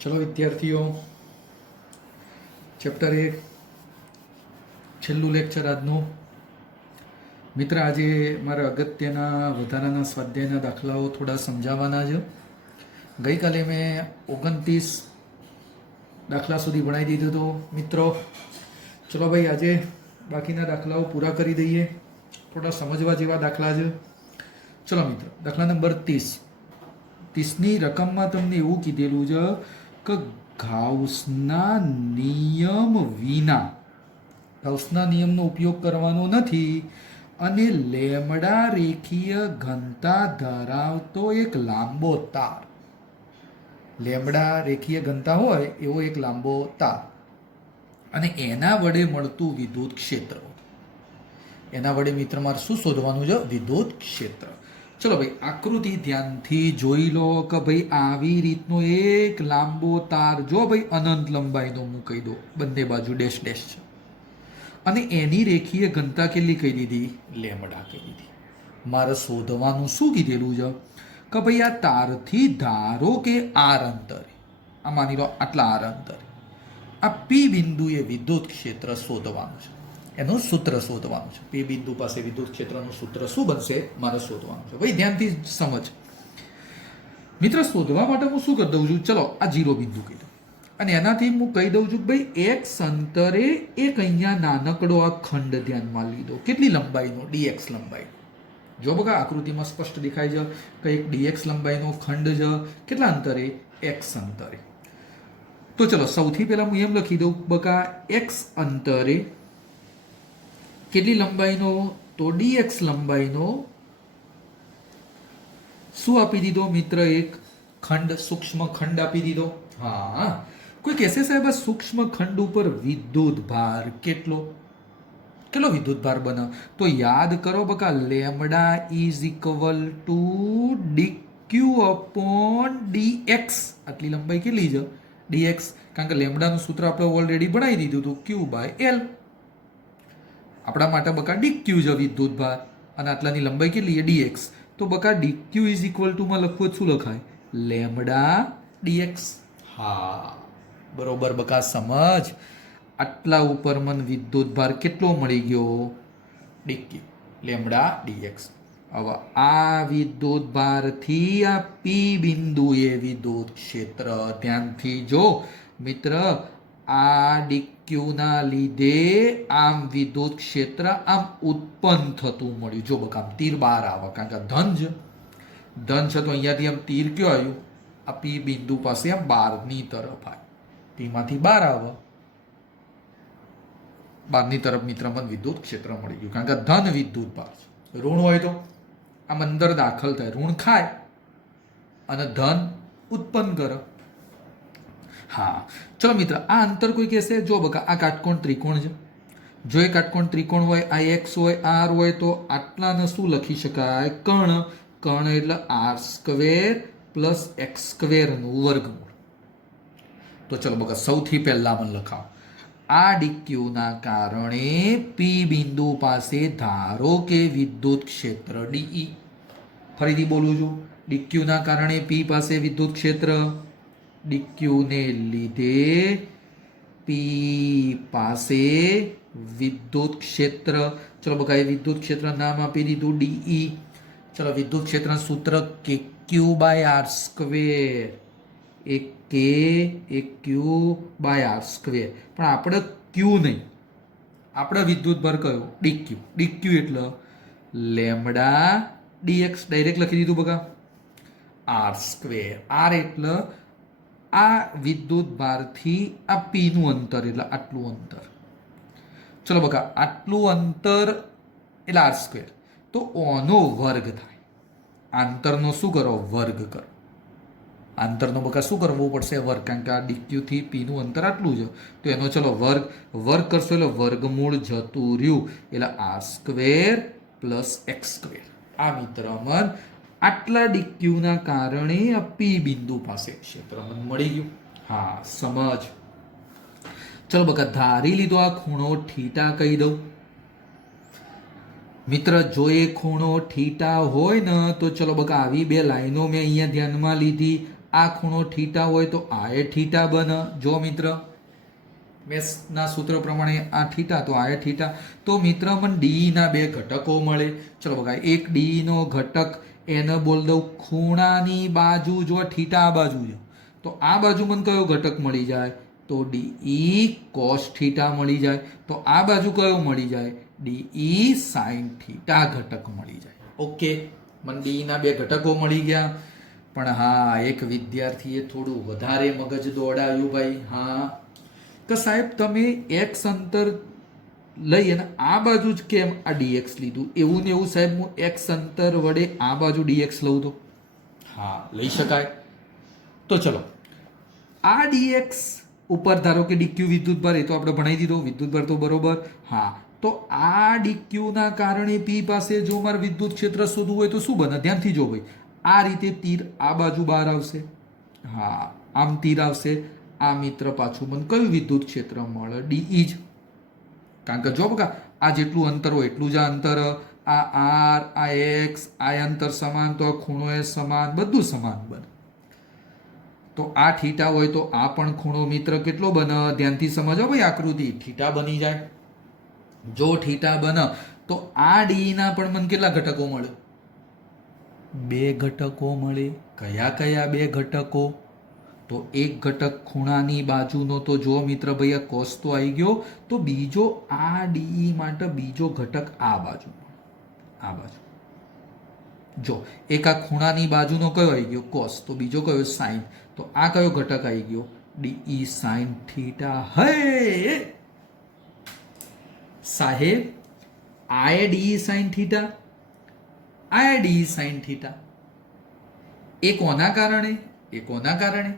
ચલો વિદ્યાર્થીઓ, ચેપ્ટર 1 છેલ્લું લેક્ચર આજનું. મિત્ર, આજે મારે અગત્યના વધારાના સ્વાધ્યાયના દાખલાઓ થોડા સમજાવવાના છે. ગઈકાલે મેં 29 દાખલા સુધી ભણાવી દીધું હતું મિત્રો. ચલો ભાઈ, આજે બાકીના દાખલાઓ પૂરા કરી દઈએ. થોડા સમજવા જેવા દાખલા છે. ચલો મિત્રો, દાખલા નંબર 30. 30ની રકમમાં તમને એવું કીધેલું છે કે ગાઉસના નિયમ વિના, ગાઉસના નિયમનો ઉપયોગ કરવાનો નથી અને લેમડા રેખીય ઘનતા ધરાવતો એક લાંબો તાર, લેમડા રેખીય ઘનતા હોય એવો એક લાંબો તાર અને એના વડે મળતું વિદ્યુત ક્ષેત્ર. એના વડે મિત્ર મારે શું શોધવાનું છે? વિદ્યુત ક્ષેત્ર. ચલો ભાઈ, આકૃતિ ધ્યાનથી જોઈ લો કે ભાઈ આવી રીતનો એક લાંબો તાર, જો ભાઈ અનંત લંબાઈનો હું કહી દઉં, બંને બાજુ ડેશ ડેશ છે અને એની રેખીય ઘનતા કેટલી કહી દીધી? લેમડા કહી દીધી. મારે શોધવાનું શું કીધેલું છે કે ભાઈ આ તારથી ધારો કે આર અંતરે, આ માની લો આટલા આર અંતરે આ પી બિંદુએ વિદ્યુત ક્ષેત્ર શોધવાનું છે. એનું સૂત્ર શોધવાનું છે. પી બિંદુ પાસે વિદ્યુત ક્ષેત્રનું સૂત્ર શું બનશે મારે શોધવાનું છે. ભાઈ ધ્યાનથી સમજ મિત્ર. શોધવા માટે હું શું કરી દઉં છું? ચલો આ 0 બિંદુ કહી દઉં અને એનાથી હું કહી દઉં છું કે ભાઈ એક્સ અંતરે એક અહીંયા નાનકડો આ ખંડ ધ્યાનમાં લીધો. કેટલી લંબાઈનો? ડીએક્સ લંબાઈ. જો બકા આકૃતિમાં સ્પષ્ટ દેખાય છે કે એક ડીએક્સ લંબાઈનો ખંડ છે. કેટલા અંતરે? એક્સ અંતરે. તો ચલો સૌથી પહેલા હું એમ લખી દઉં બકા એક્સ અંતરે કેટલી લંબાઈનો? તો ડીએક્સ લંબાઈનો શું આપી દીધો મિત્ર? એક ખંડ, સૂક્ષ્મ ખંડ આપી દીધો. હા, કોઈ કહેશે સાહેબ આ સૂક્ષ્મ ખંડ ઉપર વિદ્યુત ભાર કેટલો વિદ્યુત ભાર બને? તો યાદ કરો બકા, lambda is equal to dq upon dx. આટલી લંબાઈ કેટલી છે? ડીએક્સ. કારણ કે લેમડાનું સૂત્ર આપણે ઓલરેડી બનાવી દીધું હતું, ક્યુ બાય એલ. આપણા માટે બકા ડીક્યુ છે વિદ્યુત ભાર અને આટલાની લંબાઈ કેટલી છે? ડીએક્સ. તો બકા ડીક્યુ ઇઝ ઇક્વલ ટુમાં લખવું શું લખાય? Lambda dx. હા, બરોબર બકા, સમજ. આટલા ઉપર મને વિદ્યુત ભાર કેટલો મળી ગયો? Dq, lambda dx. હવે આ વિદ્યુત ભારથી આ પી બિંદુએ વિદ્યુત ક્ષેત્ર, ધ્યાનથી જો મિત્ર, આ ડીક્યુના લીધે આમ વિદ્યુત ક્ષેત્ર આમ ઉત્પન્ન થતું મળ્યું. જો બકા આમ તીર બહાર આવે, કારણ કે ધન છે, ધન છે તો અહીંયાથી આમ તીર કયો આવ્યું? આ પી બિંદુ પાસે આમ બહારની તરફ આવે, તેમાંથી બહાર આવે, બહારની તરફ મિત્ર મને વિદ્યુત ક્ષેત્ર મળી ગયું. કારણ કે ધન વિદ્યુત ભાર છે. ઋણ હોય તો આમ અંદર દાખલ થાય, ઋણ ખાય અને ધન ઉત્પન્ન કરે. હા, ચલો મિત્ર, આ અંતર કોઈ કહેશે, જો બકા આ કાટકોણ ત્રિકોણ છે. જો એ કાટકોણ ત્રિકોણ હોય, આ એક્સ હોય, આર હોય, તો આટલાને શું લખી શકાય? કર્ણ. કર્ણ એટલે આર સ્ક્વેર પ્લસ એક્સ સ્ક્વેરનું વર્ગમૂળ. તો ચલો બકા સૌથી પહેલા મને લખાવો, આ ડીક્યુના કારણે પી બિંદુ પાસે ધારો કે વિદ્યુત ક્ષેત્ર ડીઈ. ફરીથી બોલું છું, ડીક્યુના કારણે પી પાસે વિદ્યુત ક્ષેત્ર, ડીક્યુને લીધે પી પાસે વિદ્યુત ક્ષેત્ર. ચલો બકા એ વિદ્યુત ક્ષેત્ર નામ આપી દીધું ડીઈ. ચલો વિદ્યુત ક્ષેત્રનું સૂત્ર કે ક્યુ બાય આર સ્ક્વેર. એક કે એક ક્યુ બાય આર સ્ક્વેર. પણ આપણે ક્યુ નહીં, આપણે વિદ્યુત ભાર કયો? ડીક્યુ. ડીક્યુ એટલે લેમડા ડીએક્સ. ડાયરેક્ટ લખી દીધું બકા. R square. આર એટલે આ વિદ્યુત ભારથી આ પી નું અંતર, એટલે આટલું અંતર. ચલો બકા આટલું અંતર એટલે આર સ્ક્વેર. તો ઓનો વર્ગ થાય. આંતરનો શું કરો? વર્ગ કરો. આંતરનો બકા શું કરવું પડશે? વર્ગ. કારણ કે આ ડીક્યુ થી પી નું અંતર આટલું છે, તો એનો ચલો વર્ગ કરશો એટલે વર્ગમૂળ જતું રહ્યું, એટલે r square plus x square. આ મિત્ર મન આટલા ડીક્યુના કારણે આ પી બિંદુ પાસે ક્ષેત્રમન મળી ગયું. હા, સમજ. ચલો બકા ધારી લીધો આ ખૂણો થીટા કહી દઉં. મિત્ર જો એ ખૂણો થીટા હોય ને તો ચલો બકા આવી બે લાઈનો મેં અહીંયા ધ્યાનમાં લીધી આ ખૂણો થીટા હોય તો આ એ થીટા બને. જો મિત્ર મેથ્સના સૂત્ર પ્રમાણે આ થીટા તો આ એ થીટા. તો મિત્ર મને ડી ના બે ઘટકો મળે. ચલો બકા, એક ડી નો ઘટક એને બોલ દઉં ખૂણાની બાજુ. જો થીટા આ બાજુ છે તો આ બાજુ મને કયો ઘટક મળી જાય? તો ડીઈ કોસ થીટા મળી જાય. તો આ બાજુ કયો મળી જાય? ડીઈ સાઇન થીટા ઘટક મળી જાય. ઓકે, મને ડી ના બે ઘટકો મળી ગયા. પણ હા, એક વિદ્યાર્થીએ થોડું વધારે મગજ દોડાવ્યું ભાઈ. હા, કે સાહેબ તમે એક્સ અંતર લઈ અને આ બાજુ જ કેમ આ ડીએક્સ લીધું? એવું ને એવું સાહેબ હું એક્સ અંતર વડે આ બાજુ ડીએક્સ લઉં તો? હા, લઈ શકાય. તો ચલો, આ ડીએક્સ ઉપર ધારો કે ડીક્યુ વિદ્યુતભાર, એ તો આપણે ભણાવી દીધો વિદ્યુતભાર તો બરોબર. હા, તો આ ડીક્યુ ના કારણે પી પાસે જો મારે વિદ્યુત ક્ષેત્ર શોધવું હોય તો શું બને? ધ્યાનથી જો ભાઈ, આ રીતે તીર આ બાજુ બહાર આવશે. હા, આમ તીર આવશે. આ મિત્ર પાછું મને કયું વિદ્યુત ક્ષેત્ર મળે? ડીઈ જ. કારણ કે જો બકા, આ જેટલું અંતર હોય એટલું જ આ અંતર. આ આર, આ એક્સ, આ અંતર સમાન, તો આ ખૂણો એ સમાન, બધું સમાન બને. તો આ થીટા હોય તો આ પણ ખૂણો મિત્ર કેટલો બને? ધ્યાનથી સમજો ભાઈ, આકૃતિ થીટા બની જાય. જો થીટા બને તો આ ડી ના પણ મને કેટલા ઘટકો મળે? બે ઘટકો મળે. કયા કયા બે ઘટકો? તો એક ઘટક ખૂણાની બાજુનો, તો જો મિત્ર ભાઈ આ કોસ તો આવી ગયો. તો બીજો આ ડીઈ માટે બીજો ઘટક આ બાજુ. આ બાજુ જો એક આ ખૂણાની બાજુનો કયો આવી ગયો? કોસ. તો બીજો કયો? સાઇન. તો આ કયો ઘટક આવી ગયો? DE sine theta. હે સાહેબ, આ એ ડીઈ સાઇન થીટા, આ ડીઈ સાઇન થીટા. એ કોના કારણે? એ કોના કારણે?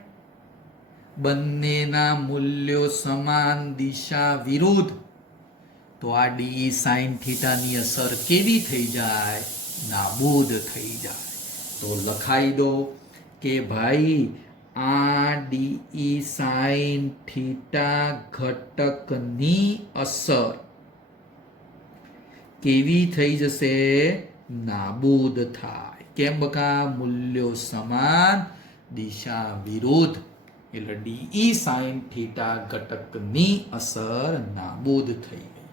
બંનેના મૂલ્યો સમાન, દિશા વિરુદ્ધ. તો આ ડી સાઇન થીટાની અસર કેવી થઈ જાય? નાબૂદ થઈ જાય. તો લખાઈ દો કે ભાઈ આ ડી સાઇન થીટા ઘટકની અસર કેવી થઈ જશે? નાબૂદ થાય. કેમ બકા? મૂલ્યો સમાન, દિશા વિરુદ્ધ. એટલે ડીઈ સાઇન થીટા ઘટકની અસર નાબૂદ થઈ ગઈ.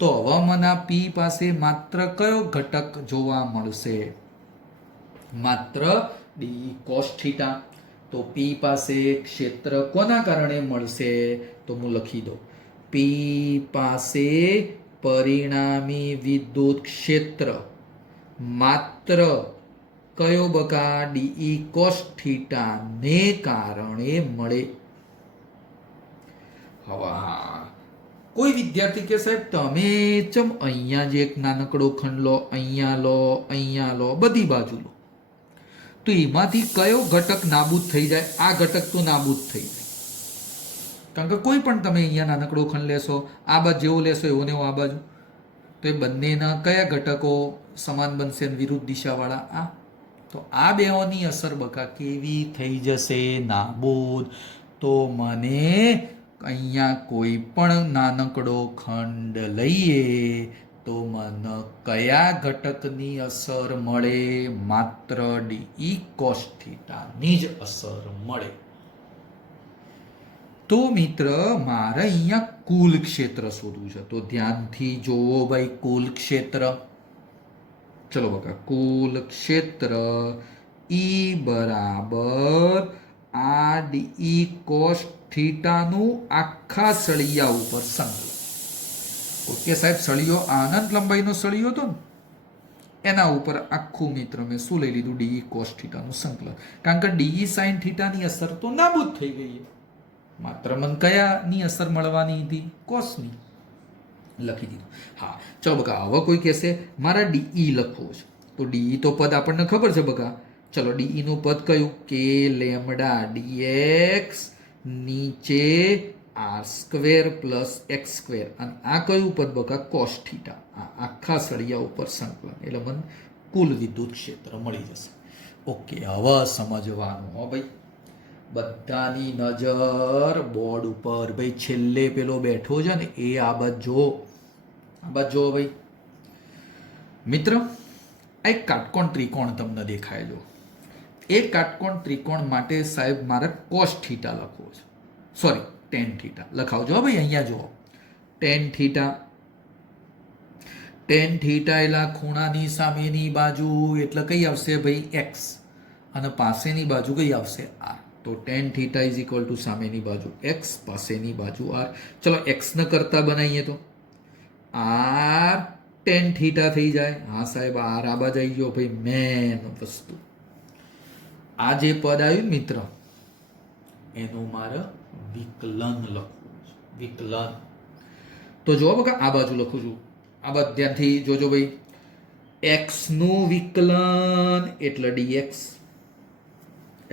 તો હવે મને પી પાસે માત્ર કયો ઘટક જોવા મળશે? માત્ર ડીઈ કોસ થીટા. તો પી પાસે ક્ષેત્ર કોના કારણે મળશે? તો હું લખી દઉં, પી પાસે પરિણામી વિદ્યુત ક્ષેત્ર માત્ર કયો બકા? ડીઈ કોસ થીટા ને કારણે મળે. હવે કોઈ વિદ્યાર્થી કે સાહેબ તમે ચમ અહીંયા જે એક નાનકડો ખંડ લો, અહીંયા લો, અહીંયા લો, બધી બાજુ લો, તો એમાંથી કયો ઘટક નાબૂદ થઈ જાય? આ ઘટક તો નાબૂદ થઈ જાય. કારણ કે કોઈ પણ તમે અહીંયા નાનકડો ખંડ લેશો, આ બાજુ જેવો લેશો એવો ને એવો આ બાજુ, તો એ બંનેના કયા ઘટકો સમાન બનશે? વિરુદ્ધ દિશાવાળા આ. તો આ બેઓની અસર બકા કેવી થઈ જશે? નાબૂદ. તો મને અહીંયા કોઈ પણ નાનકડો ખંડ લઈએ તો મને કયા ઘટકની અસર મળે? માત્ર ડીઈ કોસ થીટાની જ અસર મળે. તો મિત્ર મારે અહીંયા કુલ ક્ષેત્ર શોધવું છે. તો ધ્યાનથી જોવો ભાઈ, કુલ ક્ષેત્ર. ચલો બકા, કુલ ક્ષેત્ર ઈ બરાબર આ ડીઈ કોસ થીટાનું આખા સળિયા ઉપર સંકલન. ઓકે સાહેબ, સળિયો અનંત લંબાઈનો સળિયો હતો ને, એના ઉપર આખું મિત્ર મેં શું લઈ લીધું? ડીઈ કોસ થીટાનું સંકલન. કારણ કે ડીઈ સાઇન થીટાની અસર તો નાબૂદ થઈ ગઈ. માત્ર મને કયાની અસર મળવાની હતી? કોસની. લખી દીધું. હા, ચલો બકા, હવે કોઈ કહેશે મારા ડીઈ લખવો છે. તો ડીઈ તો પદ આપણને ખબર છે બકા. ચલો, ડીઈ નું પદ કયું? કે લેમડા ડીએક્સ નીચે r square plus x square. અને આ કયું પદ બકા? Cos theta. આ આખા સળિયા ઉપર સંકલન. એટલે મને કુલ વિદ્યુત ક્ષેત્ર મળી જશે. ઓકે, હવે સમજવાનું હો ભાઈ. બધાની નજર બોર્ડ ઉપર. ભાઈ છેલ્લે પેલો બેઠો છે ને એ આ બાજુ જો ભાઈ. મિત્ર, આ એક કાટકોણ ત્રિકોણ તમને દેખાય જો. એક કાટકોણ ત્રિકોણ માટે સાહેબ મારે કોસ થીટા લખવો છે, સોરી ટેન થીટા લખાવજો ભાઈ. અહીંયા જુઓ ટેન થીટા, ટેન થીટા એટલે ખૂણાની સામેની બાજુ એટલે કઈ આવશે ભાઈ એક્સ, અને પાસેની બાજુ કઈ આવશે આર. તો ten theta is equal two સામેની બાજુ એક્સ, પાસેની બાજુ આર. ચલો એક્સ ને કરતા બનાવીએ તો આર ટેન થીટા થઈ જાય. હા સાહેબ આર આ બાજુ આવી ગયો ભાઈ, મેન વસ્તુ. આ જે પદ આવ્યું મિત્ર એનું મારે વિકલન લખવું છે, વિકલન. તો જો બકા આ બાજુ લખું છું, આ બાજુ ધ્યાનથી જોજો ભાઈ. એક્સ નું વિકલન એટલે ડીએક્સ,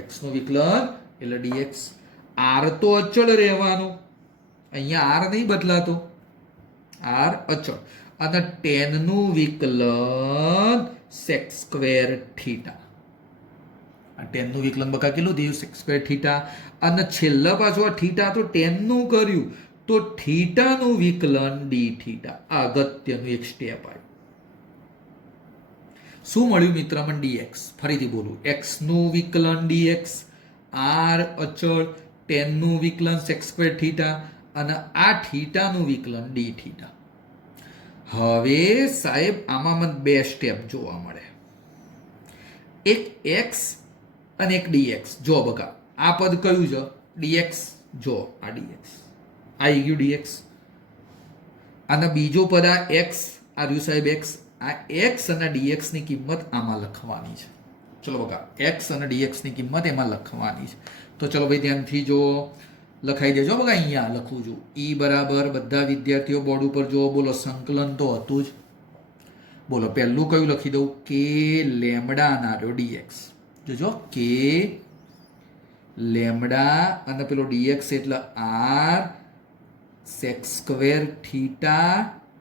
એક્સ નું વિકલન એટલે ડીએક્સ. આર તો અચળ રહેવાનો, અહીંયા આર નહીં બદલાતો, આર અચળ. અને ટેન નું વિકલન સેક સ્ક્વેર થીટા. આ ટેન નું વિકલન બકા કેટલું થયું સેક સ્ક્વેર થીટા. અને છેલ્લા પાછું આ થીટા તો ટેન નું કર્યું તો થીટા નું વિકલન ડી થીટા. આ અગત્યનું એક સ્ટેપ આવ્યું. શું મળ્યું મિત્ર મને ડીએક્સ. ફરીથી બોલું, એક્સ નું વિકલન ડીએક્સ, આર અચળ, ટેન નું વિકલન સેક સ્ક્વેર થીટા, અને આ થીટા નું વિકલન ડી થીટા. હવે સાહેબ આમાં મને બે સ્ટેપ જોવા મળે, એક એક્સ અને એક ડીએક્સ. જો બકા આ પદ કયું છે ડીએક્સ, જો આ ડીએક્સ આવી ગયું ડીએક્સ. અને બીજો પદ આ એક્સ, આ રહ્યું સાહેબ એક્સ. આ એક્સ અને ડીએક્સ ની કિંમત આમાં લખવાની છે. ચલો બકા એક્સ અને ડીએક્સ ની કિંમત એમાં લખવાની છે. તો ચલો ભાઈ ધ્યાનથી જો લખાઈ દેજો બકા. અહીંયા લખું છું ઈ બરાબર, બધા વિદ્યાર્થીઓ બોર્ડ ઉપર જો બોલો સંકલન તો હતું જ. બોલો પહેલું કયું લખી દઉં, કે લેમડા ના રહ્યો ડીએક્સ. જોજો કે લેમડા અને પેલો ડીએક્સ એટલે r sec square theta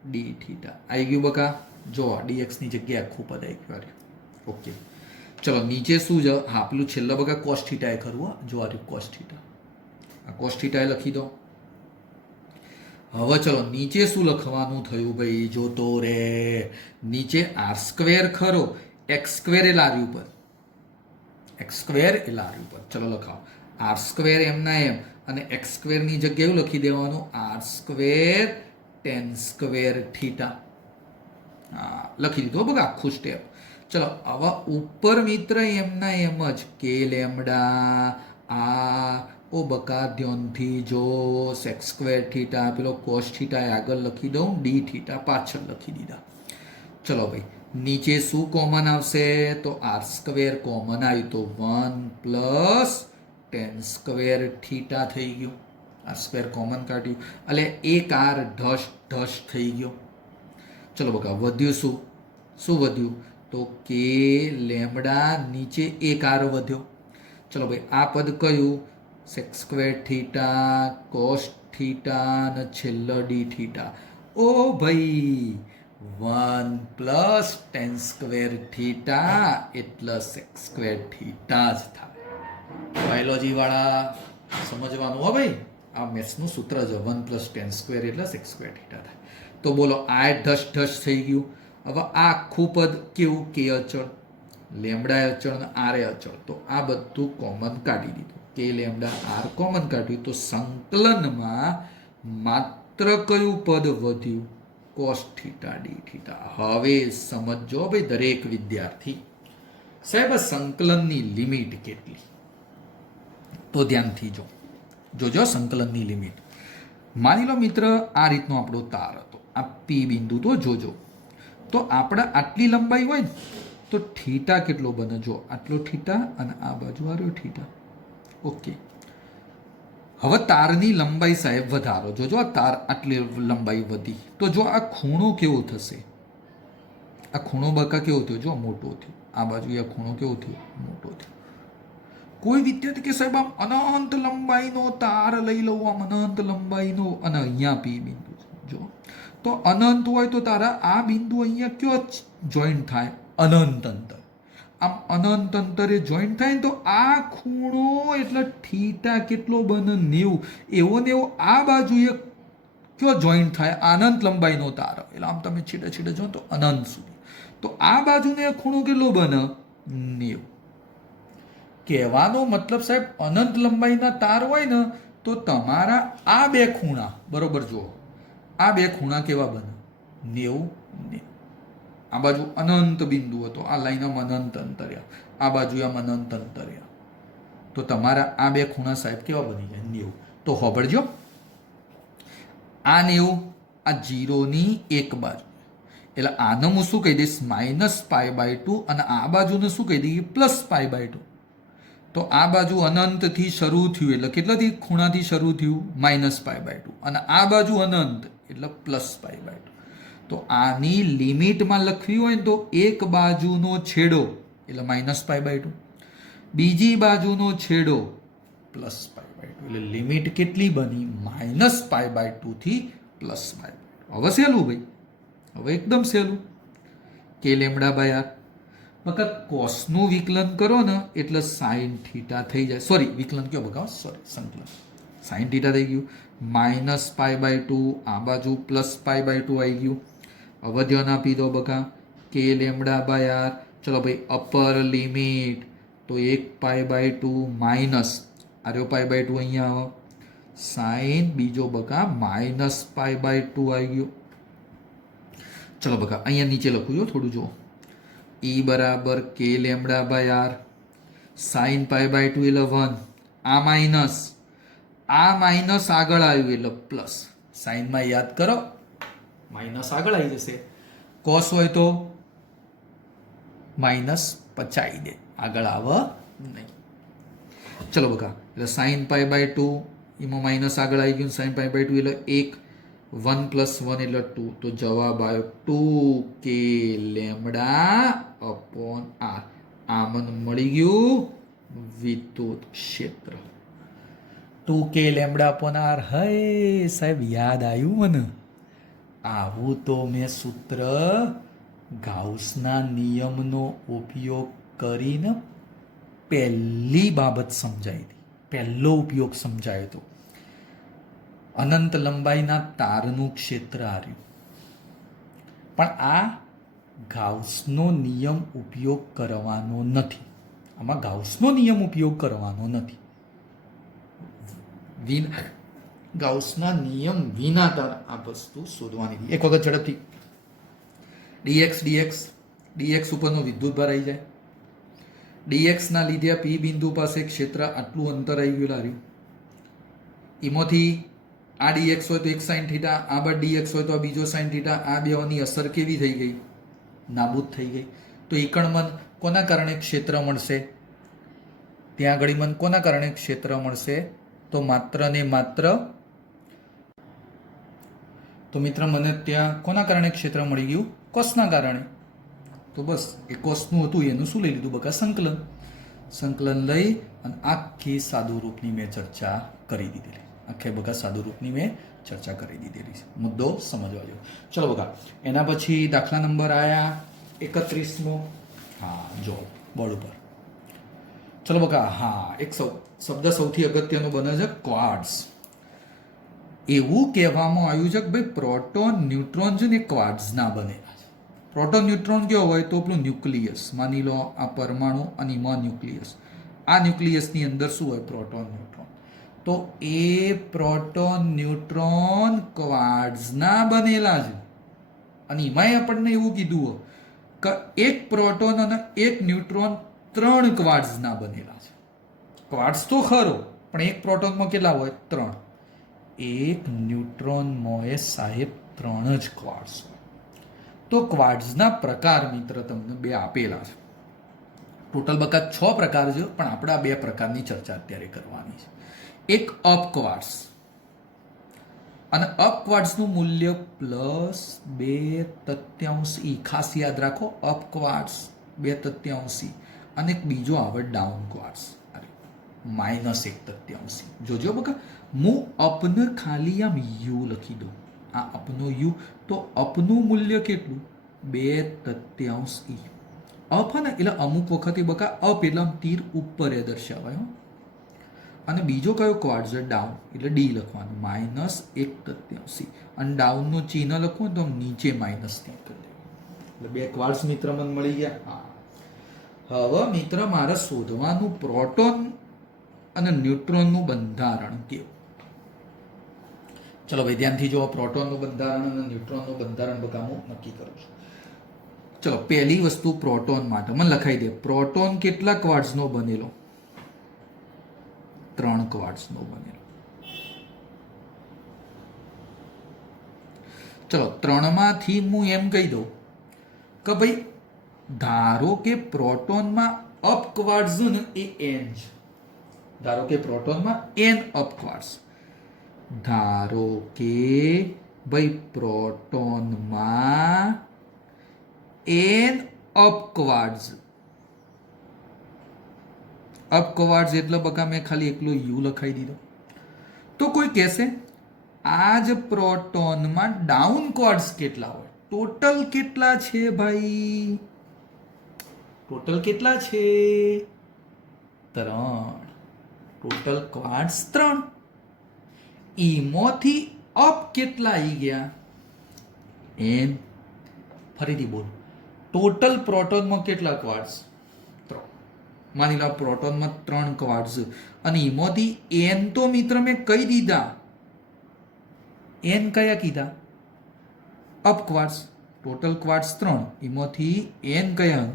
d theta. આવી ગયું બકા. જો ડીએક્સ ની જગ્યાએ આખું પદ આવી ગયું. ઓકે ચલો નીચે શું છે, હા પેલું છેલ્લા બકા કોસ થીટા એ ખરું. જો આ રહ્યું કોસ થીટા, આ કોસ થીટા એ લખી દો. હવે ચલો નીચે શું લખવાનું થયું ભાઈ, જોતો રે. નીચે આર સ્ક્વેર ખરો, એક્સ સ્ક્વેર એ લાર્યું પર, એક્સ સ્ક્વેર એ લાર્યું પર. ચલો લખાવો આર સ્ક્વેર એમના એમ, અને એક્સ સ્ક્વેર ની જગ્યાએ એવું લખી દેવાનું r square tan square theta. હા લખી દીધું બગા આખું સ્ટેપ. ચલો હવે ઉપર મિત્ર એમના એમ જ કે લેમડા આ ઓ બકા ધ્યાનથી જો સેક સ્ક્વેર થીટા, પેલો કોસ થીટા આગળ લખી દઉં, ડી થીટા પાછળ લખી દીધા. ચલો ભાઈ નીચે શું કોમન આવશે, તો આર સ્ક્વેર કોમન આવ્યું તો 1 પ્લસ ટેન સ્ક્વેર થીટા થઈ ગયું. આર સ્ક્વેર કોમન કાઢ્યું એટલે એક આર ઢસ ઢસ થઈ ગયો. ચલો બકા વધ્યું શું, શું વધ્યું, તો કે લેમડા નીચે એક આર વધ્યો. ચલો ભાઈ આ પદ કયું, sec square theta cos theta અને છેલ્લો ડી થીટા. ઓ ભાઈ 1 પ્લસ ટેન સ્ક્વેર થીટા એટલે સેક સ્ક્વેર થીટા જ થાય. બાયોલોજી વાળા સમજવાનું હો ભાઈ, આ મેથ્સનું સૂત્ર છે 1 પ્લસ ટેન સ્ક્વેર એટલે સેક સ્ક્વેર થીટા થાય. તો બોલો આ ઢસ ઢસ થઈ ગયું. હવે આ આખું પદ કેવું, કે અચળ, લેમડા અચળ ને આર અચળ. તો આ બધું કોમન કાઢી દીધું, કે લેમડા આર કોમન કાઢ્યું. તો સંકલનમાં માત્ર કયું પદ વધ્યું, કોસ થીટા ડી થીટા. હવે સમજો ભાઈ દરેક વિદ્યાર્થી, સાહેબ આ સંકલનની લિમિટ કેટલી, તો ધ્યાનથી જોજો સંકલનની લિમિટ. માની લો મિત્ર આ રીતનો આપણો તાર હતો, આ પી બિંદુ તો જોજો. તો આપણે આટલી લંબાઈ હોય ને તો થીટા કેટલો બને, જો આટલો થીટા અને આ બાજુ આવ્યો થીટા. ઓકે હવે તારની લંબાઈ સાહેબ વધારો, જોજો આ તાર આટલી લંબાઈ વધી તો જો આ ખૂણો કેવો થશે, આ ખૂણો બકા કેવો થયો, જો મોટો થયો. આ બાજુ આ ખૂણો કેવો થયો, મોટો થયો. કોઈ વિદ્યાર્થી કે સાહેબ આમ અનંત લંબાઈનો તાર લઈ લઉં, આમ અનંત લંબાઈનો, અને અહીંયા પી બિંદુ જો તો અનંત હોય તો તારા આ બિંદુ અહીંયા કયો જોઈન્ટ થાય, અનંત અંતર. આમ અનંત અંતરે જોઈન્ટ થાય ને તો આ ખૂણો એટલે થીટા કેટલો બને, 90. એવો ને એવો આ બાજુએ કયો જોઈન્ટ થાય, અનંત લંબાઈનો તાર. એટલે આમ તમે છેડે છેડે જો તો અનંત સુધી. તો આ બાજુને ખૂણો કેટલો બને, 90. કહેવાનો મતલબ સાહેબ અનંત લંબાઈના તાર હોય ને તો તમારા આ બે ખૂણા બરોબર જુઓ, આ બે ખૂણા કેવા બને? 90 ને આ બાજુ અનંત બિંદુ હતો, આ લાઈનમાં અનંત અંતર્યા, આ બાજુ આમ અનંત અંતર્યા, તો તમારા આ બે ખૂણા સાહેબ કેવા બની જાય? 90. તો હોબળજો, આ 90 આ 0 ની એક બાજુ, એટલે આને હું શું કહી દઈશ? -π/2, અને આ બાજુને શું કહી દઈએ? +π/2. તો આ બાજુ અનંતથી શરૂ થયું એટલે કેટલાથી ખૂણાથી શરૂ થયું? -π/2, અને આ બાજુ અનંત એટલે +π/2. તો આની લિમિટમાં લખવી હોય ને તો એક બાજુનો છેડો એટલે -π/2, બીજી બાજુનો છેડો +π/2, એટલે લિમિટ કેટલી બની? -π/2 થી +π/2. હવે સહેલું ભાઈ, હવે એકદમ સહેલું. k(r) બકા કોસનું વિકલન કરો ને એટલે sin થીટા થઈ જાય. સોરી, વિકલન કયો બકા? સોરી, સંકલન. sin થીટા થઈ ગયું, -π/2, આ બાજુ +π/2 આવી ગયું. હવે ધ્યાન આપી દો બકા, k(r). ચલો ભાઈ, અપર લિમિટ તો 1π/2 માઇનસ આર્યો π/2 અહીંયા આવે, સાઈન બીજો બકા -π/2 આવી ગયો. ચલો બકા અહીંયા નીચે લખું જો, થોડું જુઓ. E બરાબર k(r) sin π/2 એટલે 1, આ માઇનસ આગળ આવ્યું એટલે પ્લસ. સાઈનમાં યાદ કરો, માઇનસ આગળ આવી જશે. કોસ હોય તો માઇનસ પચાવી દે, આગળ આવે નહીં. ચલો બકા, એટલે sin π/2 એમાં માઇનસ આગળ આવી ગયું, sin π/2 એટલે 1, 1 + 1 એટલે 2. તો જવાબ આવ્યો 2k(r). આ મને મળી ગયું વિદ્યુત ક્ષેત્ર. 2k(r). હે સાહેબ, યાદ આવ્યું મને. આવું તો મેં સૂત્ર ગાઉસના નિયમનો ઉપયોગ કરીને પહેલી બાબત સમજાવી હતી, પહેલો ઉપયોગ સમજાયો હતો. અનંત લંબાઈના તારનું ક્ષેત્ર આવ્યું, પણ આ ગાઉસનો નિયમ ઉપયોગ કરવાનો નથી. આમાં ગાઉસનો નિયમ ઉપયોગ કરવાનો નથી. ગાઉસના નિયમ વિના તાર આ વસ્તુ શોધવાની. એક વખત ઝડપથી dx ઉપરનો વિદ્યુતભાર આવી જાય. dx ના લીધે P બિંદુ પાસે ક્ષેત્ર આટલું અંતર આવી ગયું લાર્યું. એમાંથી આ dx હોય તો એક sin થીટા, આ બાદ dx હોય તો આ બીજો sin થીટા, આ બેઓની અસર કેવી થઈ ગઈ? નાબૂદ થઈ ગઈ. તો ઈકણ મન કોના કારણે ક્ષેત્ર મળશે? ત્યાં આગળ મન કોના કારણે ક્ષેત્ર મળશે? તો માત્ર ને માત્ર, તો મિત્ર મને ત્યાં કોના કારણે ક્ષેત્ર મળી ગયું? કોસના કારણે. તો બસ એ કોસનું હતું એનું શું લઈ લીધું બકા? સંકલન. સંકલન લઈ અને આખી સાદુરૂપની મેં ચર્ચા કરી દીધેલી. આખે બકા સાદુરૂપની મેં ચર્ચા કરી દીધેલી છે. મુદ્દો સમજવા જેવો. ચલો બકા, એના પછી દાખલા નંબર આયા 31મો. હા જો બોર્ડ ઉપર. ચલો બકા, હા એક શબ્દ સૌથી અગત્યનો બને છે ક્વાર્ટઝ. એવું કહેવામાં આવ્યું છે કે ભાઈ પ્રોટોન ન્યુટ્રોન છે ને ક્વાર્ટઝના બનેલા છે. પ્રોટોન ન્યુટ્રોન કેવો હોય તો પેલું ન્યુક્લિયસ, માની લો આ પરમાણુ અને એમાં ન્યુક્લિયસ. આ ન્યુક્લિયસની અંદર શું હોય? Proton neutron. તો એ પ્રોટોન ન્યુટ્રોન ક્વાર્ટઝના બનેલા છે. અને એમાંય આપણને એવું કીધું હોય કે એક પ્રોટોન અને એક ન્યુટ્રોન 3 ક્વાર્ટઝના બનેલા છે. ક્વાર્ટઝ તો ખરો, પણ એક પ્રોટોનમાં કેટલા હોય? 3. એક ન્યુટ્રોનમાં એ સાહેબ 3 જ ક્વાર્ટઝ હોય. તો ક્વાર્ટઝના પ્રકાર મિત્ર તમને 2 આપેલા છે. ટોટલ બકા 6 પ્રકાર છે, પણ આપણે આ 2 પ્રકારની ચર્ચા અત્યારે કરવાની છે. એક અપ ક્વાર્ટઝ, અને અપ ક્વાર્ટઝનું મૂલ્ય +2/3 E. ખાસ યાદ રાખો, અપ ક્વાર્ટઝ 2/3 E. અને એક બીજો આવે ડાઉન ક્વાર્ટઝ -1/3 E. જોજો બકા, હું અપને ખાલી આમ યુ લખી દઉં, આ અપનો યુ. તો અપનું મૂલ્ય કેટલું? 2/3 E. અપ ને એટલે અમુક વખતે બકા અપ એટલે આમ તીર ઉપર એ દર્શાવાય. અને બીજો કયો ક્વાર્ટઝ? ડાઉન એટલે ડી લખવાનું, -1/3 E. અને ડાઉનનું ચિહ્ન લખવું તો નીચે માઇનસ ત્યાં કરી દેવું. એટલે 2 ક્વાર્ટઝ મિત્ર મને મળી ગયા. હા, હવે મિત્ર મારે શોધવાનું પ્રોટોન અને ન્યુટ્રોનનું બંધારણ કેવું. ચલો ભાઈ ધ્યાનથી જો પ્રોટોનનું બંધારણ અને ન્યુટ્રોનનું બંધારણ બધા હું નક્કી કરું છું. ચલો પહેલી વસ્તુ પ્રોટોન માટે મને લખાઈ દે. પ્રોટોન કેટલા ક્વાર્ટ્ઝનો બનેલો? 3 ક્વાર્ટ્ઝનો બનેલો. ચલો 3માંથી હું એમ કહી દઉં કે ભાઈ ધારો કે પ્રોટોનમાં અપ ક્વાર્ટ્ઝ ને એ n છે. ધારો કે પ્રોટોનમાં n અપ ક્વાર્ટ્ઝ. ધારો કે ભાઈ પ્રોટોનમાં n અપ ક્વાર્ટ્ઝ. અપ ક્વાર્ટ્ઝ એટલે બકા મેં ખાલી એકલો u લખાઈ દીધો. તો કોઈ કહેશે આ જ પ્રોટોનમાં ડાઉન ક્વાર્ટ્ઝ કેટલા હોય? ટોટલ કેટલા છે ભાઈ? ટોટલ કેટલા છે? 3. ટોટલ ક્વાર્ટ્ઝ 3. ઈમાંથી અપ કેટલા આવી ગયા? n. ફરીથી બોલ. ટોટલ પ્રોટોનમાં કેટલા ક્વાર્ટ્ઝ? 3. માની લો પ્રોટોનમાં 3 ક્વાર્ટ્ઝ અને એમાંથી n તો મિત્ર મેં કહી દીધા. n કયા કીધા? અપ ક્વાર્ટ્ઝ. ટોટલ ક્વાર્ટ્ઝ 3, એમાંથી n કયા?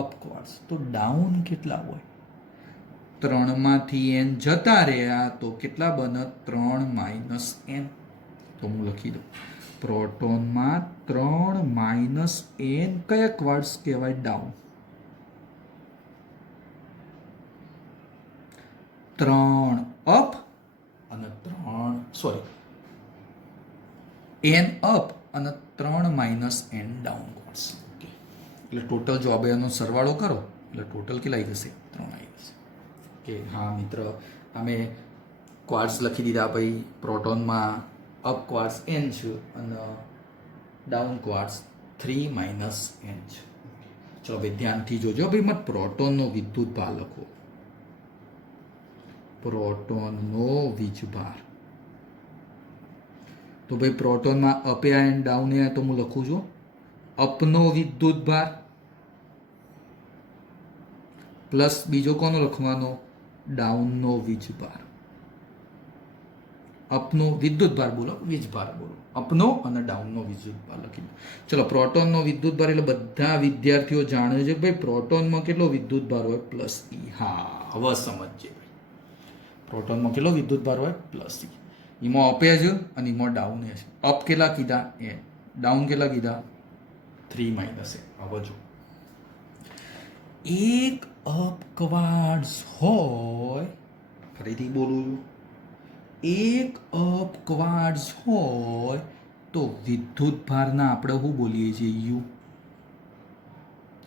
અપ ક્વાર્ટ્ઝ. તો ડાઉન કેટલા હોય? 3માંથી n જતા રહ્યા તો કેટલા બને? 3 માઇનસ n. તો હું લખી દઉં પ્રોટોનમાં 3 માઇનસ n કયા ક્વાર્ટ્ઝ કહેવાય? ડાઉન. 3 અપ અને 3 n અપ અને 3 માઇનસ n ડાઉન ક્વાર્ટ્ઝ. એટલે ટોટલ જો આ બેનો સરવાળો કરો એટલે ટોટલ કેટલા આવી જશે? 3 આવી જશે. કે હા મિત્ર અમે ક્વાર્ટ્ઝ લખી દીધા ભાઈ. પ્રોટોનમાં અપ ક્વાર્ટ્ઝ n છે અને ડાઉન ક્વાર્ટ્ઝ 3 માઇનસ n છે. ચલો ભાઈ ધ્યાનથી જોજો ભાઈ. મત પ્રોટોનનો વિદ્યુત ભાર લખો. પ્રોટોનનો વીજભાર. તો ભાઈ પ્રોટોનમાં અપે આયન ડાઉન આયન તો હું લખું છું અપનો વિદ્યુત ભાર પ્લસ બીજો કોનો લખવાનો? ડાઉનનો વીજભાર. અપનો વિદ્યુત ભાર બોલો, વીજભાર બોલો. અપનો અને ડાઉનનો વિદ્યુત ભાર લખી દો. ચલો પ્રોટોનનો વિદ્યુત ભાર એટલે બધા વિદ્યાર્થીઓ જાણે છે ભાઈ પ્રોટોનમાં કેટલો વિદ્યુત ભાર હોય? પ્લસ ઈ. હા હવે સમજીએ ભાઈ. પ્રોટોનમાં કેટલો વિદ્યુત ભાર હોય? પ્લસ ઈ. એમાં અપે છે અને એમાં ડાઉન છે. અપ કેટલા કીધા? n. ડાઉન કેટલા કીધા? 3 માઇનસ n. હવે જો એક અપ ક્વાર્ટ્ઝ હોય, ફરીથી બોલું છું, એક અપ ક્વાર્ટ્ઝ હોય તો વિદ્યુત ભારના આપણે શું બોલીએ છીએ? u.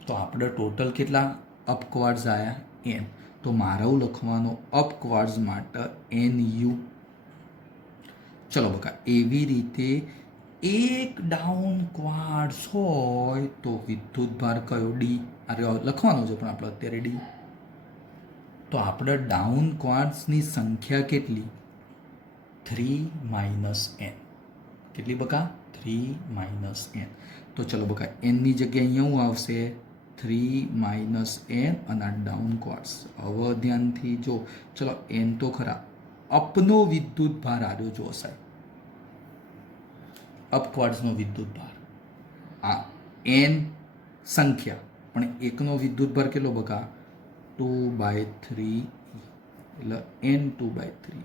તો આપણે ટોટલ કેટલા અપ ક્વાર્ટ્ઝ આવ્યા? n. તો મારે લખવાનો અપ ક્વાર્ટ્ઝ માટે nu. ચલો બકા એવી રીતે એક ડાઉન ક્વાર્ટ્ઝ હોય તો વિદ્યુત ભાર કયો? d. અરે લખવાનો છે પણ આપણે અત્યારે d. તો આપણે ડાઉન ક્વાર્ટ્ઝની સંખ્યા કેટલી? 3 માઇનસ n. કેટલી બકા? 3 માઇનસ n. તો ચલો બકા n ની જગ્યાએ અહીંયા શું આવશે? 3 માઇનસ n અને ડાઉન ક્વાર્ટ્ઝ. હવે ધ્યાનથી જો. ચલો n તો ખરા. અપનો વિદ્યુત ભાર આવ્યો જો સાહેબ. અપ ક્વાર્ટ્ઝનો વિદ્યુત ભાર આ n સંખ્યા પણ એકનો વિદ્યુત ભાર કેટલો બકા? 2/3 એટલે n 2/3.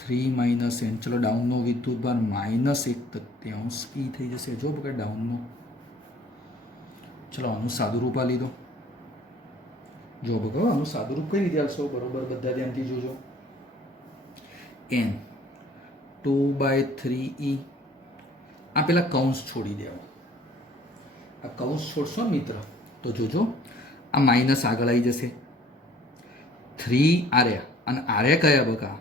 3 minus n. ચલો ડાઉનનો વિદ્યુત ભાર -1/3 e થઈ જશે. જો બકા ડાઉનનો. ચલો આનું સાદું રૂપ આ લીધો. જો બકા આનું સાદું રૂપ કઈ રીતે આવશો? બરોબર બધા ધ્યાનથી જોજો. n 2/3e. આ પેલા કૌંસ છોડી દેવા. આ કૌંસ છોડશો ને મિત્ર તો જોજો આ માઇનસ આગળ આવી જશે. 3 આર્યા અને આર્યા કયા બકા?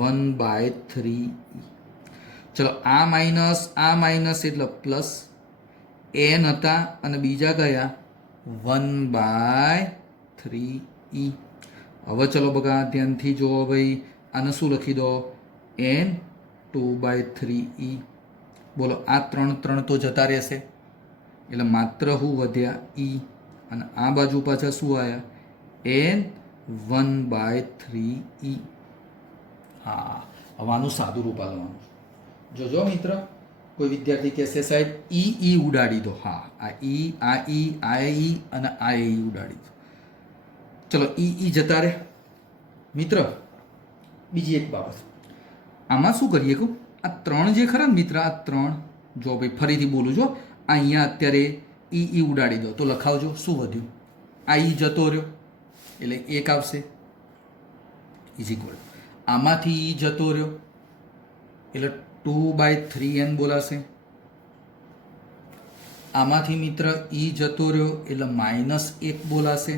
1/3e. ચલો આ માઇનસ એટલે પ્લસ n હતા અને બીજા કયા? 1/3e. હવે ચલો બકા ધ્યાનથી જુઓ ભાઈ. આને શું લખી દો? n 2/3e. બોલો આ 3 તો જતા રહેશે એટલે માત્ર શું વધ્યા? e. અને આ બાજુ પાછા શું આવ્યા એન 1/3e. હા, હવે આનું સાદું રૂપ આવવાનું. જોજો મિત્ર, કોઈ વિદ્યાર્થી કહેશે સાહેબ ઈ ઉડાડી દો. હા, આ ઈ અને આ ઈ ઉડાડી દો. ચલો ઈ જતા રહે. મિત્ર બીજી એક બાબત આમાં શું કરીએ કહું, આ 3 જે ખરા મિત્ર, આ 3 જો ભાઈ ફરીથી બોલું છો, અહીંયા અત્યારે ઈ ઉડાડી દો તો લખાવજો શું વધ્યું, આ ઈ જતો રહ્યો એટલે 1 આવશે ઇઝ ઇક્વલ. આમાંથી ઈ જતો રહ્યો એટલે 2/3n બોલાશે. આમાંથી મિત્ર ઈ જતો રહ્યો એટલે -1 બોલાશે.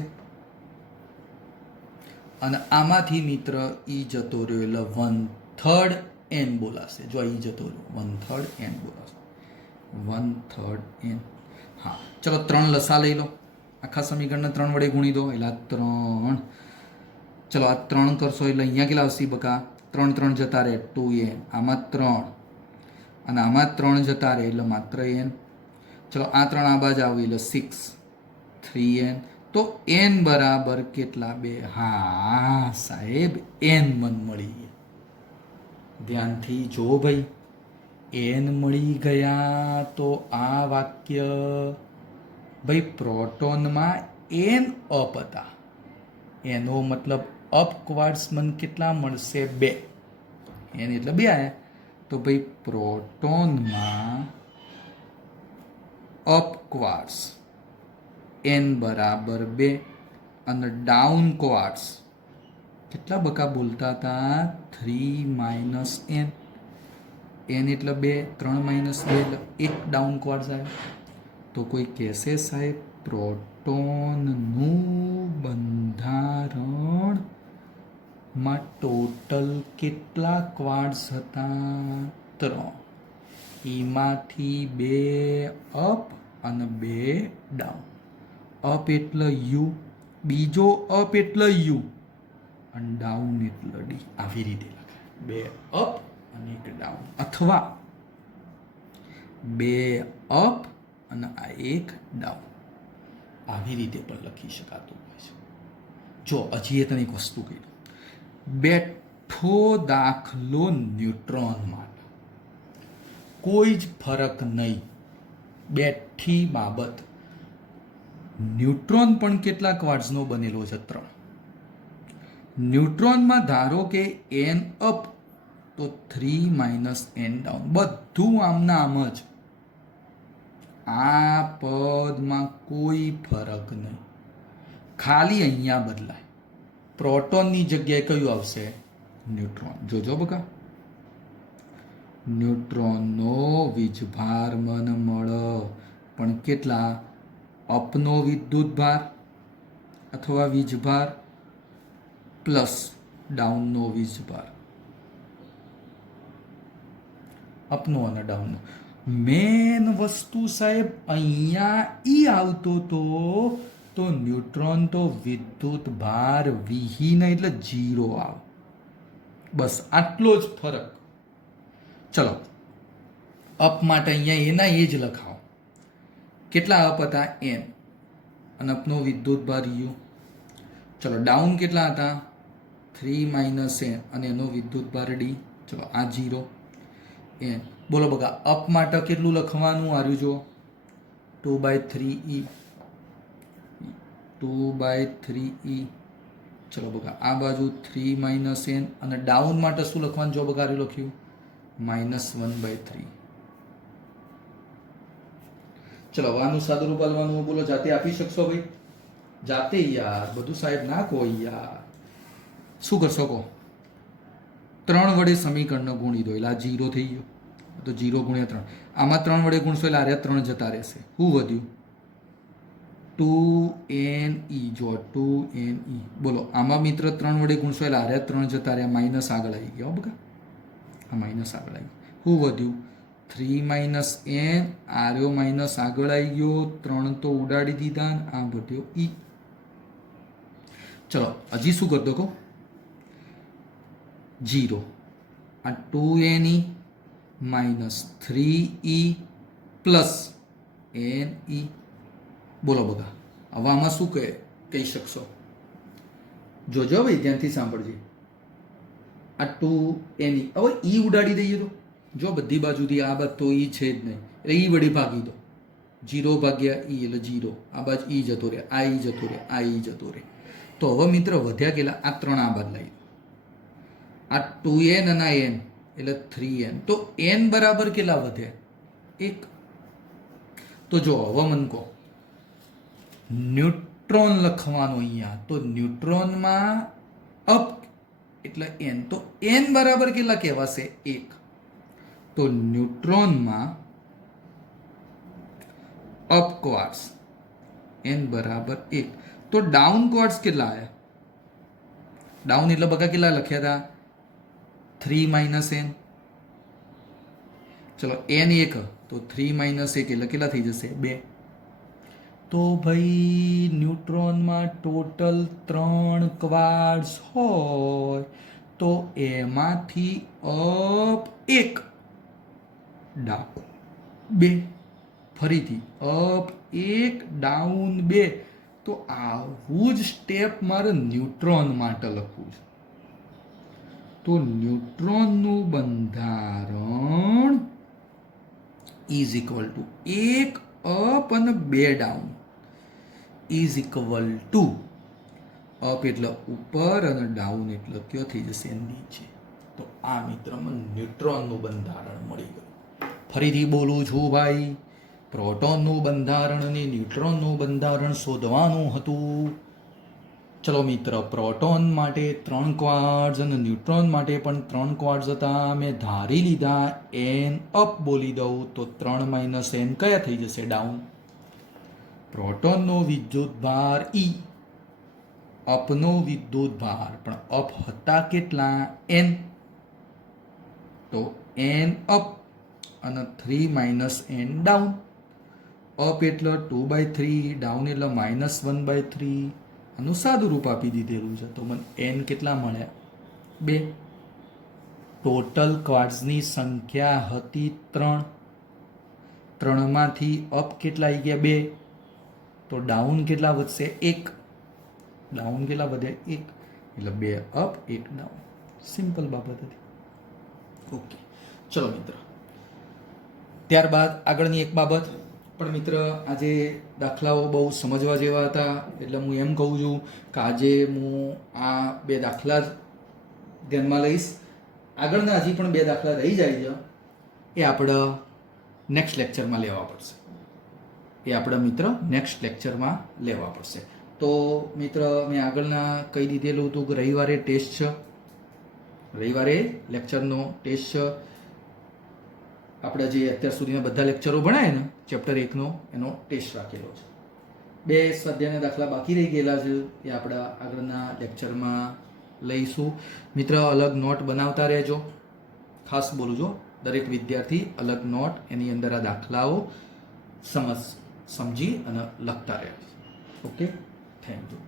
અને આમાંથી મિત્ર ઈ જતો રહ્યો એટલે 1/3 n બોલાશે. જો ઈ જતો રહ્યો 1/3 n બોલાશે. 1/3 n. હા, ચલો 3 લસા લઈ લો. આખા સમીકરણને 3 વડે ગુણી દો એટલે 3. ચલો આ 3 કરશો એટલે અહીંયા કેટલા આવશે બકા? 3 3 જતા રહે 2n. આમાં 3 અને આમાં 3 જતા રહે એટલે માત્ર n. ચલો આ 3 આ બાજુ આવે એટલે 6 3n. તો n બરાબર કેટલા? 2. હા સાહેબ, n મન મળી ગયા. ધ્યાનથી જો ભાઈ, n મળી ગયા તો આ વાક્ય ભાઈ પ્રોટોનમાં n અપ હતા. એનો મતલબ અપ ક્વાર્ટ્સ મને કેટલા મળશે? 2. n એટલે 2 આયા. તો ભાઈ પ્રોટોનમાં અપ ક્વાર્ટ્સ n બરાબર 2 અને ડાઉન ક્વાર્ટ્સ કેટલા બકા બોલતા હતા? 3 - n. n એટલે 2, 3 - 2 એટલે 1 ડાઉન ક્વાર્ટ્સ આવ્યો. તો કોઈ કહેશે સાહેબ પ્રોટોનનું બંધારણમાં ટોટલ કેટલા ક્વાર્ટ્સ હતા? 3. એમાંથી 2 અપ અને 2 ડાઉન. અપ એટલે યુ, બીજો અપ એટલે યુ અને ડાઉન એટલે ડી. આવી રીતે લખાય, 2 અપ અને 1 ડાઉન, અથવા 2 અપ અને આ 1 ડાઉન. આવી રીતે પણ લખી શકાતું હોય છે. જો હજી એ તને એક વસ્તુ કહી દઉં. બેઠો દાખલો ન્યુટ્રોન માટે કોઈ જ ફરક નહીં. બેઠી બાબત. ન્યુટ્રોન પણ કેટલા ક્વાર્ટ્સનો બનેલો છે? 3. ન્યુટ્રોનમાં ધારો કે n અપ તો 3 - n ડાઉન. બધું આમના આમ જ. આ પદમાં કોઈ ફરક નહીં, ખાલી અહીંયા બદલાય. પ્રોટોનની જગ્યાએ કયું આવશે? ન્યુટ્રોન. જોજો બકા, ન્યુટ્રોનનો વીજભાર મને મળે પણ કેટલા? અપનો વિદ્યુત ભાર અથવા વીજભાર પ્લસ ડાઉનનો વીજભાર. અપનો અને ડાઉનનો. મેન વસ્તુ સાહેબ અહીંયા ઈ આવતો તો ન્યુટ્રોન તો વિદ્યુત ભાર વિહીન એટલે 0 આવે. બસ આટલો જ ફરક. ચલો અપ માટે અહીંયા એના એ જ લખાવો. કેટલા અપ હતા? n. અને અપનો વિદ્યુત ભાર u. ચલો ડાઉન કેટલા હતા? 3 - n અને એનો વિદ્યુત ભાર d. ચલો આ 0 n. બોલો બકા અપ માટે કેટલું લખવાનું આવ્યું? જો 2/3e. 2/3e. ચલો બકા આ બાજુ 3 - n અને ડાઉન માટે શું લખવાનું? જો બકા લખ્યું -1/3. ચલો આનું સાદું રૂપ આલવાનું બોલો, જાતે આપી શકશો ભાઈ? જાતે યાર, બધું સાહેબ ના કહો યાર. શું કરશો કહો? 3 વડે સમીકરણને ગુણી દો એટલે આ 0 થઈ ગયો. તો 0 × 3. આમાં 3 વડે ગુણશો એટલે આ 3 જતા રહેશે. શું વધ્યું? 2ne. જો 2ne. બોલો આમાં મિત્ર 3 વડે ગુણશો એટલે આ 3 જતા રહ્યા, માઇનસ આગળ આવી ગયા બકા. આ માઇનસ આગળ આવી ગયું. શું વધ્યું? 3 - n. આર્યો માઇનસ આગળ આવી ગયો, 3 તો ઉડાડી દીધા. આ વધ્યો e. ચલો હજી શું કરતો કહો? 0. આ 2ne -3e પ્લસ ne. બોલો બગા હવે આમાં શું કહી શકશો? જોજો ભાઈ, ધ્યાનથી સાંભળજે. આ 2n. હવે ઈ ઉડાડી દઈએ તો જો બધી બાજુથી આ બાજુ તો ઈ છે જ નહીં, એટલે ઈ વડે ભાગી દો. 0 ભાગ્યા ઈ એટલે 0. આ બાજુ ઈ જતો રહે, આ ઈ જતો રહે, આ ઈ જતો રહે. તો હવે મિત્ર વધ્યા કેટલા? આ 3 આ બાદ લઈ દો. આ 2n અને આ n એટલે 3n. તો n બરાબર કેટલા વધ્યા? 1. તો જો હવે મને કહો, ન્યુટ્રોન લખવાનો અહીંયા. તો ન્યુટ્રોનમાં અપ એટલે n. તો n બરાબર કેટલા કહેવાશે? 1. તો ન્યુટ્રોનમાં અપ ક્વાર્ટ્સ n બરાબર 1. તો ડાઉન ક્વાર્ટ્સ કેટલા આવ્યા? ડાઉન એટલે બકા કેટલા લખ્યા હતા? 3 - n. ચલો n 1 તો 3 - 1 એટલે કેટલા થઈ જશે? 2. તો ભાઈ ન્યુટ્રોનમાં ટોટલ 3 ક્વાર્ટ્સ હોય તો એમાંથી અપ 1 ડાઉન 2. ફરીથી અપ 1 ડાઉન 2. તો આવું જ સ્ટેપ મારે ન્યુટ્રોન માટે લખવું છે. તો ન્યુટ્રોનનું બંધારણ ઇઝ ઇક્વલ ટુ 1 અપ અને 2 down is equal two up એટલે ઉપર અને ડાઉન એટલે કયો થઈ જશે? નીચે. તો આ મિત્રમાં ન્યુટ્રોનનું બંધારણ મળી ગયું. ફરીથી બોલું છું ભાઈ, પ્રોટોનનું બંધારણ અને ન્યુટ્રોનનું બંધારણ શોધવાનું હતું. ચલો મિત્ર, પ્રોટોન માટે 3 ક્વાર્ટ્સ અને ન્યુટ્રોન માટે પણ 3 ક્વાર્ટ્સ હતા. મેં ધારી લીધા n અપ બોલી દઉં તો 3 - n કયા થઈ જશે? ડાઉન. પ્રોટોનનો વિદ્યુત ભાર E, અપનો વિદ્યુત ભાર પણ અપ હતા કેટલા? n. તો n અપ અને 3 - n ડાઉન. અપ એટલે 2/3, ડાઉન એટલે -1/3. આનું સાદું રૂપ આપી દીધેલું છે. તો મને n કેટલા મળ્યા? 2. ટોટલ ક્વાર્ટ્સની સંખ્યા હતી 3. 3માંથી અપ કેટલા આવી ગયા? 2. તો ડાઉન કેટલા વધશે? 1. ડાઉન કેટલા વધ્યા? 1. એટલે 2 અપ 1 ડાઉન. સિમ્પલ બાબત હતી. ઓકે, ચલો મિત્ર, ત્યારબાદ આગળની એક બાબત. પણ મિત્ર, આજે દાખલાઓ બહુ સમજવા જેવા હતા, એટલે હું એમ કહું છું કે આજે હું આ 2 દાખલા જ ધ્યાનમાં લઈશ. આગળના હજી પણ 2 દાખલા રહી જાય છે, એ આપણે નેક્સ્ટ લેક્ચરમાં લેવા પડશે. તો મિત્ર, મેં આગળના કહી દીધેલું હતું કે રવિવારે ટેસ્ટ છે. રવિવારે લેક્ચરનો ટેસ્ટ છે. આપણે જે અત્યાર સુધીના બધા લેક્ચરો ભણાય ને ચેપ્ટર 1નો, એનો ટેસ્ટ રાખેલો છે. 2 સ્વાધ્યાયના દાખલા બાકી રહી ગયેલા છે, એ આપણે આગળના લેક્ચરમાં લઈશું. મિત્ર, અલગ નોટ બનાવતા રહેજો. ખાસ બોલું છું, દરેક વિદ્યાર્થી અલગ નોટ, એની અંદર આ દાખલાઓ સમજી અને લખતા રહેજો. Okay, thank you.